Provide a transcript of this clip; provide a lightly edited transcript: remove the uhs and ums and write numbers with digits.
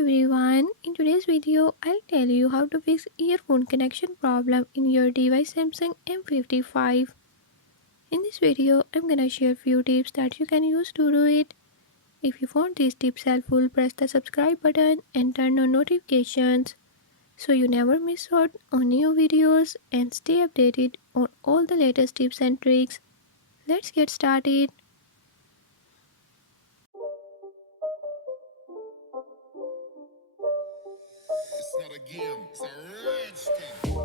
everyone, in today's video I'll tell you how to fix earphone connection problem in your device Samsung M55. In this video I'm gonna share few tips that you can use to do it. If you found these tips helpful, press the subscribe button and turn on notifications so you never miss out on new videos and stay updated on all the latest tips and tricks. Let's get started. It's not a game, it's a rich thing.